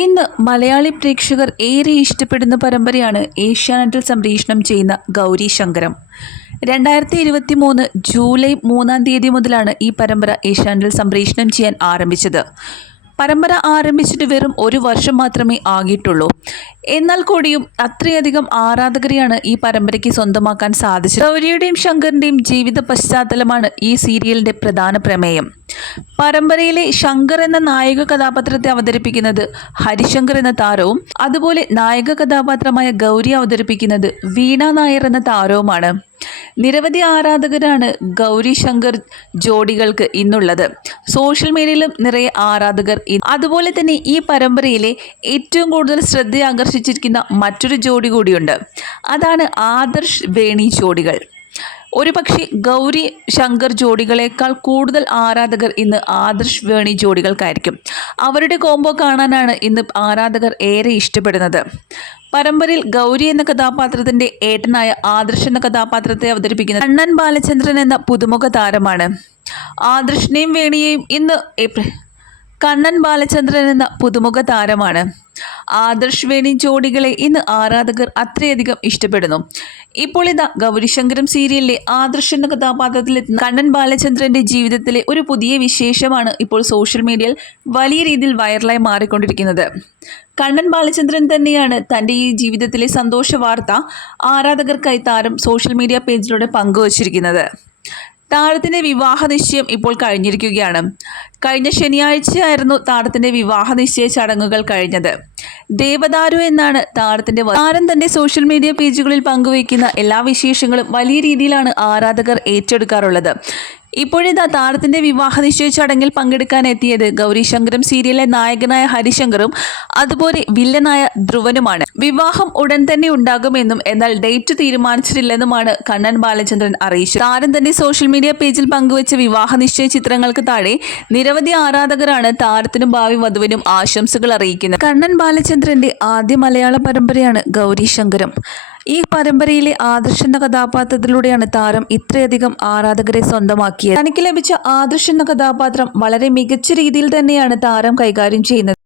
ഇന്ന് മലയാളി പ്രേക്ഷകർ ഏറെ ഇഷ്ടപ്പെടുന്ന പരമ്പരയാണ് ഏഷ്യാനെറ്റിൽ സംപ്രേഷണം ചെയ്യുന്ന ഗൗരി ശങ്കരം. രണ്ടായിരത്തി ഇരുപത്തി മൂന്ന് ജൂലൈ മൂന്നാം തീയതി മുതലാണ് ഈ പരമ്പര ഏഷ്യാനെറ്റിൽ സംപ്രേഷണം ചെയ്യാൻ ആരംഭിച്ചത്. പരമ്പര ആരംഭിച്ചിട്ട് വെറും ഒരു വർഷം മാത്രമേ ആകിയിട്ടുള്ളൂ. എന്നാൽ കൂടിയും അത്രയധികം ആരാധകരെയാണ് ഈ പരമ്പരയ്ക്ക് സ്വന്തമാക്കാൻ സാധിച്ചത്. ഗൗരിയുടെയും ശങ്കറിന്റെയും ജീവിത പശ്ചാത്തലമാണ് ഈ സീരിയലിന്റെ പ്രധാന പ്രമേയം. പരമ്പരയിലെ ശങ്കർ എന്ന നായക കഥാപാത്രത്തെ അവതരിപ്പിക്കുന്നത് ഹരിശങ്കർ എന്ന താരവും അതുപോലെ നായക കഥാപാത്രമായ ഗൗരി അവതരിപ്പിക്കുന്നത് വീണ നായർ എന്ന താരവുമാണ്. നിരവധി ആരാധകരാണ് ഗൗരി ശങ്കർ ജോഡികൾക്ക് ഇന്നുള്ളത്. സോഷ്യൽ മീഡിയയിലും നിറയെ ആരാധകർ അതുപോലെ തന്നെ ഈ പരമ്പരയിലെ ഏറ്റവും കൂടുതൽ ശ്രദ്ധ ആകർഷിച്ചിരിക്കുന്ന മറ്റൊരു ജോഡി കൂടിയുണ്ട്. അതാണ് ആദർശ് വേണി ജോഡികൾ. ഒരുപക്ഷെ ഗൗരി ശങ്കർ ജോഡികളെക്കാൾ കൂടുതൽ ആരാധകർ ഇന്ന് ആദർശ് വേണി ജോഡികൾക്കായിരിക്കും. അവരുടെ കോംബോ കാണാനാണ് ഇന്ന് ആരാധകർ ഏറെ ഇഷ്ടപ്പെടുന്നത്. പരമ്പരയിൽ ഗൗരി എന്ന കഥാപാത്രത്തിന്റെ ഏട്ടനായ ആദർശ് എന്ന കഥാപാത്രത്തെ അവതരിപ്പിക്കുന്ന കണ്ണൻ ബാലചന്ദ്രൻ എന്ന പുതുമുഖ താരമാണ്. ആദർശിനെയും വേണിയെയും ഇന്ന് ഏപ്രിൽ കണ്ണൻ ബാലചന്ദ്രൻ എന്ന പുതുമുഖ താരമാണ്. ആദർശ് വേണി ജോഡികളെ ഇന്ന് ആരാധകർ അത്രയധികം ഇഷ്ടപ്പെടുന്നു. ഇപ്പോൾ ഇതാ ഗൗരിശങ്കരം സീരിയലിലെ ആദർശ് എന്ന കഥാപാത്രത്തിലെത്തുന്ന കണ്ണൻ ബാലചന്ദ്രന്റെ ജീവിതത്തിലെ ഒരു പുതിയ വിശേഷമാണ് ഇപ്പോൾ സോഷ്യൽ മീഡിയയിൽ വലിയ രീതിയിൽ വൈറലായി മാറിക്കൊണ്ടിരിക്കുന്നത്. കണ്ണൻ ബാലചന്ദ്രൻ തന്നെയാണ് തന്റെ ഈ ജീവിതത്തിലെ സന്തോഷ വാർത്ത ആരാധകർക്കായി താരം സോഷ്യൽ മീഡിയ പേജിലൂടെ പങ്കുവച്ചിരിക്കുന്നത്. താരത്തിന്റെ വിവാഹ നിശ്ചയം ഇപ്പോൾ കഴിഞ്ഞിരിക്കുകയാണ്. കഴിഞ്ഞ ശനിയാഴ്ചയായിരുന്നു താരത്തിന്റെ വിവാഹ നിശ്ചയ ചടങ്ങുകൾ കഴിഞ്ഞത്. ദേവദാരു എന്നാണ് താരത്തിന്റെ താരം തന്റെ സോഷ്യൽ മീഡിയ പേജുകളിൽ പങ്കുവയ്ക്കുന്ന എല്ലാ വിശേഷങ്ങളും വലിയ രീതിയിലാണ് ആരാധകർ ഏറ്റെടുക്കാറുള്ളത്. ഇപ്പോഴിതാ താരത്തിന്റെ വിവാഹ നിശ്ചയ ചടങ്ങിൽ പങ്കെടുക്കാൻ എത്തിയത് ഗൗരിശങ്കരം സീരിയലിലെ നായകനായ ഹരിശങ്കറും അതുപോലെ വില്ലനായ ധ്രുവനുമാണ്. വിവാഹം ഉടൻ തന്നെ ഉണ്ടാകുമെന്നും എന്നാൽ ഡേറ്റ് തീരുമാനിച്ചിട്ടില്ലെന്നുമാണ് കണ്ണൻ ബാലചന്ദ്രൻ അറിയിച്ചത്. താരം തന്റെ സോഷ്യൽ മീഡിയ പേജിൽ പങ്കുവച്ച വിവാഹ നിശ്ചയ ചിത്രങ്ങൾക്ക് താഴെ നിരവധി ആരാധകരാണ് താരത്തിനും ഭാവി വധുവിനും ആശംസകൾ അറിയിക്കുന്നത്. കണ്ണൻ ബാലചന്ദ്രന്റെ ആദ്യ മലയാള പരമ്പരയാണ് ഗൗരിശങ്കരം ഈ പരമ്പരയിലെ ആദർശ് കഥാപാത്രത്തിലൂടെയാണ് താരം ഇത്രയധികം ആരാധകരെ സ്വന്തമാക്കിയത്. തനിക്ക് ലഭിച്ച ആദർശ് കഥാപാത്രം വളരെ മികച്ച രീതിയിൽ തന്നെയാണ് താരം കൈകാര്യം ചെയ്യുന്നത്.